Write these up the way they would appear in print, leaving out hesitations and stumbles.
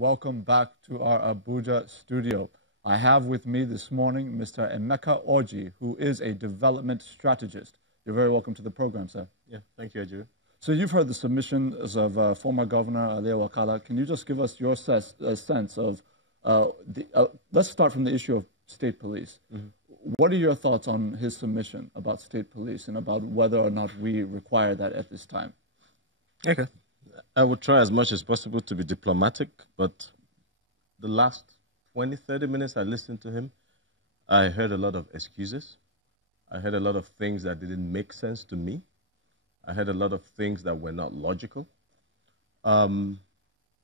Welcome back to our Abuja studio. I have with me this morning Mr. Emeka Orjih, who is a development strategist. You're very welcome to the program, sir. Yeah, thank you, Ajuru. So you've heard the submissions of former Governor Aleo Wakala. Can you just give us your sense of, let's start from the issue of state police. Mm-hmm. What are your thoughts on his submission about state police and about whether or not we require that at this time? Okay. I would try as much as possible to be diplomatic, but the last 20, 30 minutes I listened to him, I heard a lot of excuses. I heard a lot of things that didn't make sense to me. I heard a lot of things that were not logical. Now,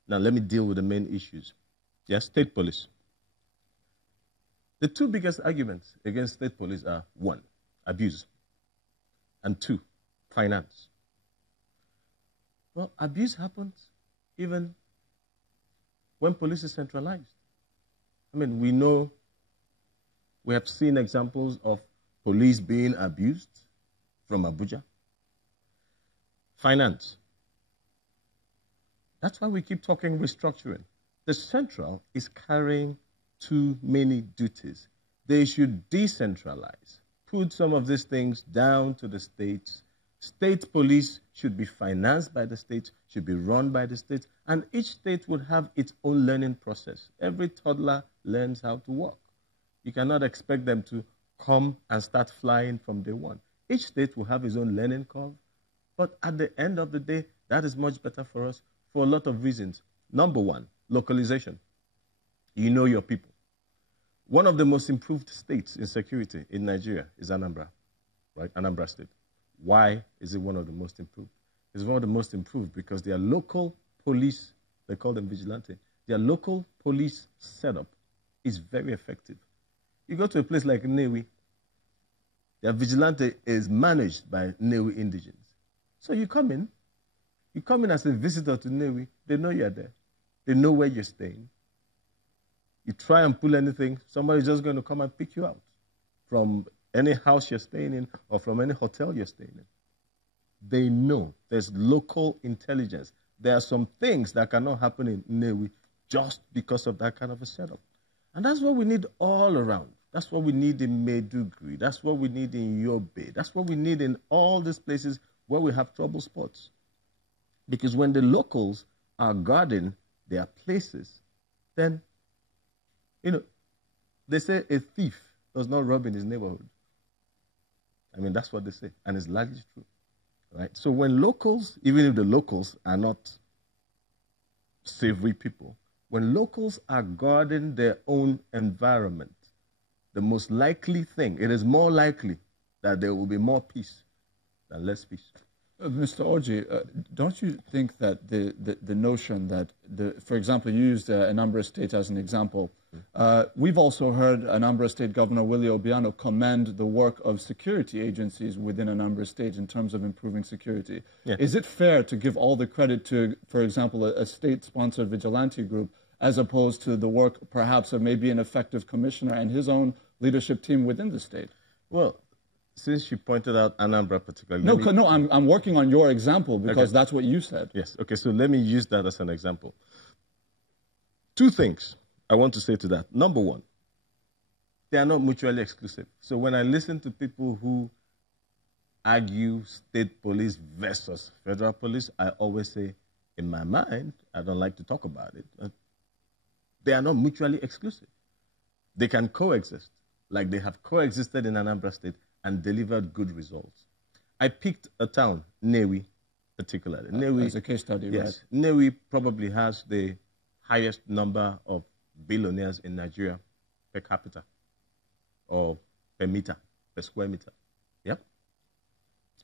let me deal with the main issues. Yes, state police. The two biggest arguments against state police are, one, abuse, and two, finance. Well, abuse happens even when police is centralized. I mean, we have seen examples of police being abused from Abuja. Finance. That's why we keep talking restructuring. The central is carrying too many duties. They should decentralize, put some of these things down to the states. State police should be financed by the state, should be run by the state, and each state would have its own learning process. Every toddler learns how to walk. You cannot expect them to come and start flying from day one. Each state will have its own learning curve, but at the end of the day, that is much better for us for a lot of reasons. Number one, localization. You know your people. One of the most improved states in security in Nigeria is Anambra, right? Anambra State. Why is it one of the most improved? It's one of the most improved because their local police, they call them vigilante, their local police setup is very effective. You go to a place like Nnewi, their vigilante is managed by Nnewi indigents. So you come in as a visitor to Nnewi, they know you're there. They know where you're staying. You try and pull anything, somebody's just going to come and pick you out from any house you're staying in or from any hotel you're staying in. They know there's local intelligence. There are some things that cannot happen in Nnewi just because of that kind of a setup. And that's what we need all around. That's what we need in Maiduguri. That's what we need in Yobe. That's what we need in all these places where we have trouble spots. Because when the locals are guarding their places, then, they say a thief does not rob in his neighborhood. I mean, that's what they say, and it's largely true, right? So when locals, even if the locals are not savory people, when locals are guarding their own environment, the most likely thing, it is more likely that there will be more peace than less peace. Mr. Orjih, don't you think that the notion that, for example, you used Anambra State as an example. We've also heard Anambra State Governor Willie Obiano commend the work of security agencies within Anambra State in terms of improving security. Yeah. Is it fair to give all the credit to, for example, a state-sponsored vigilante group as opposed to the work perhaps of maybe an effective commissioner and his own leadership team within the state? Well, since you pointed out Anambra particularly. No, I'm working on your example because that's what you said. Yes, okay, so let me use that as an example. Two things I want to say to that. Number one, they are not mutually exclusive. So when I listen to people who argue state police versus federal police, I always say, in my mind, I don't like to talk about it, but they are not mutually exclusive. They can coexist, like they have coexisted in Anambra State and delivered good results. I picked a town, Nnewi, particularly. Nnewi, as a case study, yes, right? Nnewi probably has the highest number of billionaires in Nigeria per capita or per meter, per square meter. Yeah?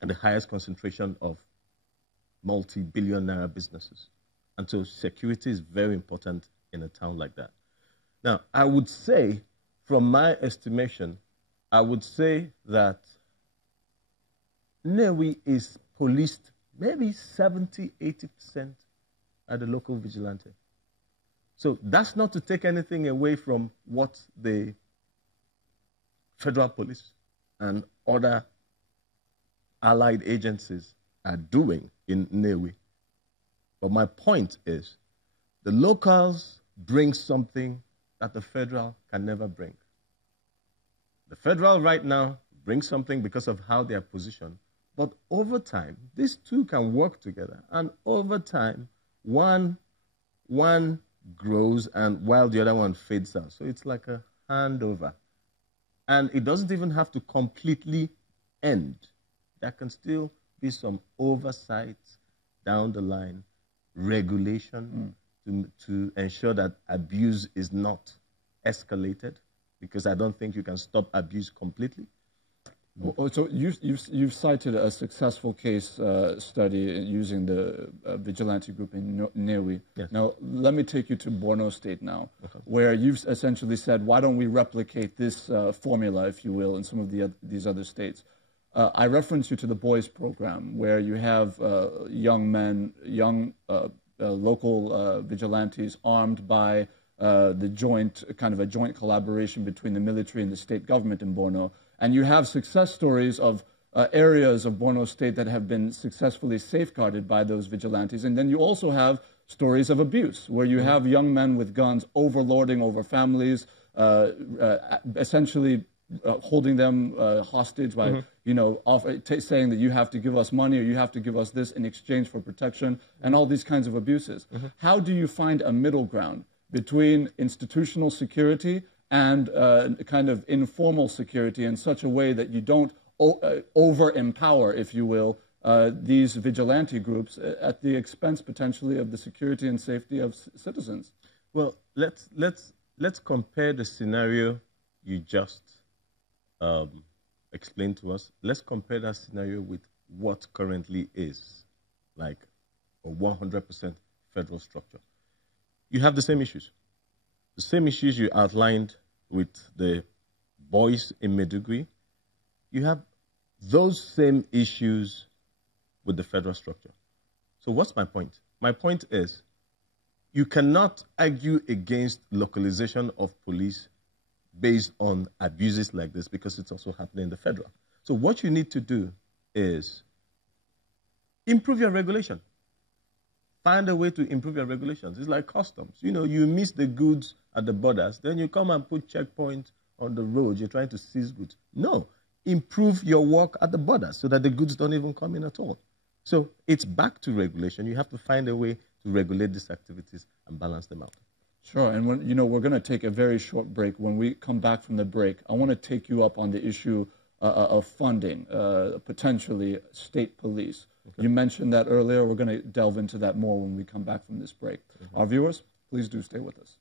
And the highest concentration of multi-billion naira businesses. And so security is very important in a town like that. Now, I would say, from my estimation, I would say that Nnewi is policed maybe 70, 80% by the local vigilante. So that's not to take anything away from what the federal police and other allied agencies are doing in Nnewi. But my point is, The locals bring something that the federal can never bring. The federal right now brings something because of how they are positioned. But over time, these two can work together. And over time, one grows and while the other one fades out. So it's like a handover. And it doesn't even have to completely end. There can still be some oversight down the line, regulation to ensure that abuse is not escalated, because I don't think you can stop abuse completely. So you've cited a successful case study using the vigilante group in Newi. Yes. Now, let me take you to Borno State now, where you've essentially said, why don't we replicate this formula, if you will, in some of these other states? I reference you to the Boys program, where you have young men, local vigilantes armed by the joint, kind of a joint collaboration between the military and the state government in Borno. And you have success stories of areas of Borno State that have been successfully safeguarded by those vigilantes. And then you also have stories of abuse, where you have young men with guns overlording over families, essentially holding them hostage by, saying that you have to give us money or you have to give us this in exchange for protection, and all these kinds of abuses. How do you find a middle ground between institutional security and kind of informal security in such a way that you don't over-empower, if you will, these vigilante groups at the expense potentially of the security and safety of citizens? Well, let's compare the scenario you just explained to us. Let's compare that scenario with what currently is like a 100% federal structure. You have the same issues. The same issues you outlined with the boys in Maiduguri. You have those same issues with the federal structure. So what's my point? My point is, you cannot argue against localization of police based on abuses like this, because it's also happening in the federal. So what you need to do is improve your regulation. Find a way to improve your regulations. It's like customs. You miss the goods at the borders, then you come and put checkpoints on the road. You're trying to seize goods. No, improve your work at the borders so that the goods don't even come in at all. So it's back to regulation. You have to find a way to regulate these activities and balance them out. Sure, and we're going to take a very short break. When we come back from the break, I want to take you up on the issue of funding, potentially state police. Okay. You mentioned that earlier. We're going to delve into that more when we come back from this break. Our viewers, please do stay with us.